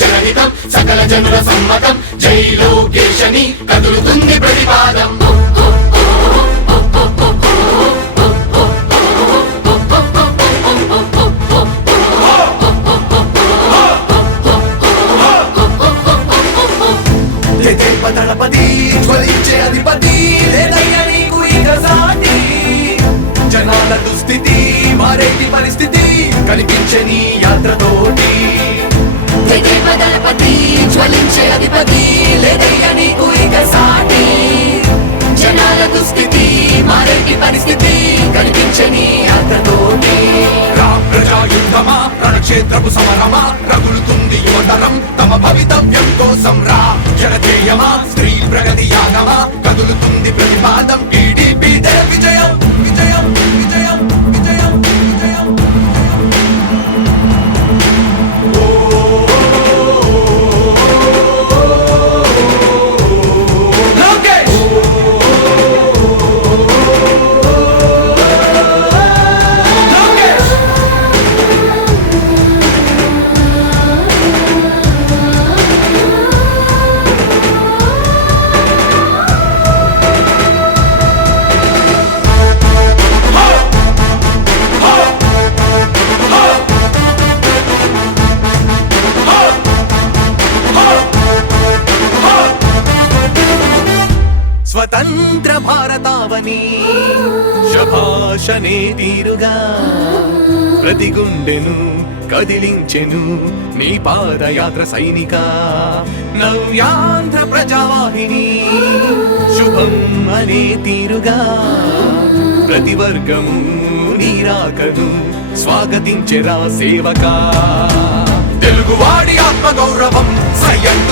జనహితం సకల జనుల సమ్మతం. జై లోకేశని కదులుతుంది ప్రతిపాదం. తెగేప దళపతి జ్వలించే అధిపతి లేదయ్య నీకు ఇక సాటి జనాల దుస్థితి మారేటి పరిస్థితి కనిపించని నీ యాత్రతోటి. జ్వలించే అధిపతి లేదయ్య నీకు ఇక సాటి. జనాల దుస్థితి మారేటి పరిస్థితి కనిపించని అర్థం. స్వతంత్ర భారతావని. శభాషనే తీరుగా. ప్రతి గుండెను కదిలించెను నీ పాదయాత్ర సైనిక. నవ్యాంధ్ర ప్రజావాహిని శుభం అనే తీరుగా. ప్రతి వర్గము నీరాకను స్వాగతించెరా సేవకా. తెలుగువాడి ఆత్మ గౌరవం సయ్యందు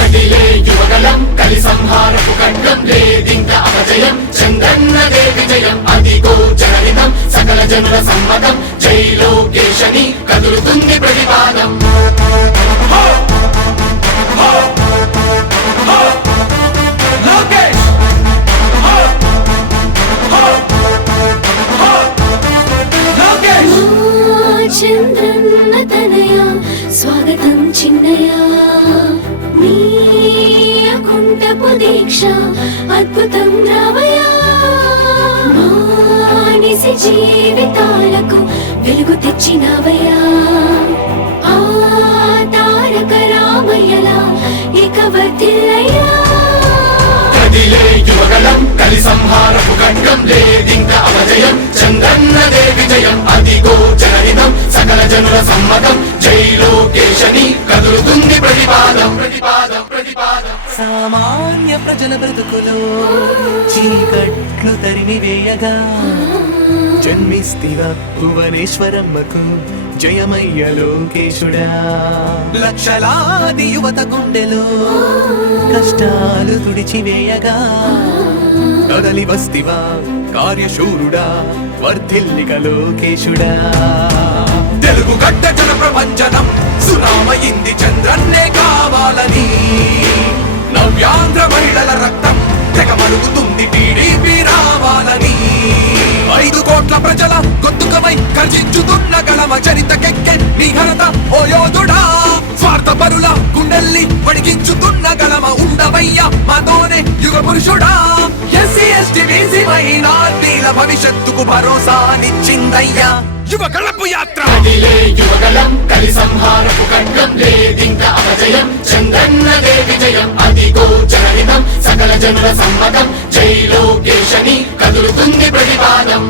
యువగలం కలి సంహారపు ఖడ్గం లేదింక అపజయం చంద్రన్నదే విజయం అదిగో జనహితం సకల జనుల సమ్మతం జై లోకేశని కదులుతుంది ప్రతిపాదం. లోకేష్! లోకేష్ చంద్రన్న తనయ స్వాగతం చిన్నయ దీక్ష అద్భుతం రావయా మానిసి జీవితాలకు వెలుగు తెచ్చినవయా ఆ తారక రామయ్యలా ఇక వర్తిల్లయ్యా కదిలే యువగలం కలి సంహారపు ఖండం లేదింక అపజయం చంద్రన్నదే విజయం అది ప్రజల బ్రతుకులో చీకట్లు తరిమి వేయగా. జన్మిస్తివా భువనేశ్వరమ్మకు జయమయ్య లోకేశుడా. లక్షలాది యువత గుండెలో కష్టాలు తుడిచివేయగా కదలి వస్తివా కార్యశూరుడా వర్ధిల్లిక లోకేశుడా. తెలుగు గడ్డ జన ప్రపంచనం సునామయింది చంద్రన్నే కావాలని. నవ్యాంధ్ర మహిళల రక్తం తెగ మరుగుతుంది టీడీపీ రావాలని ఐదు కోట్ల ప్రజల గొంతుకమై గర్జించుతున్న గళమ చరితకెక్కె నీ ఘనత ఓ యోధుడా. స్వార్థ పరుల గుండెల్ని వడిగించుతున్న గళమ ఉండవయ్య మాతోనే యుగ పురుషుడా. ఎస్సీ ఎస్టీ బీసీ ప్రజల భవిష్యత్తుకు భరోసానిచ్చిందయ్యా యువ కలపు యాత్ర. యువగలం కలి సంహారపు ఖండం లేదింక అపజయం. చంద్రన్నదే విజయం అది గోచరహితం సకల జనుల సమ్మతం. జై లోకేశని కదులుతుంది ప్రతిపాదం.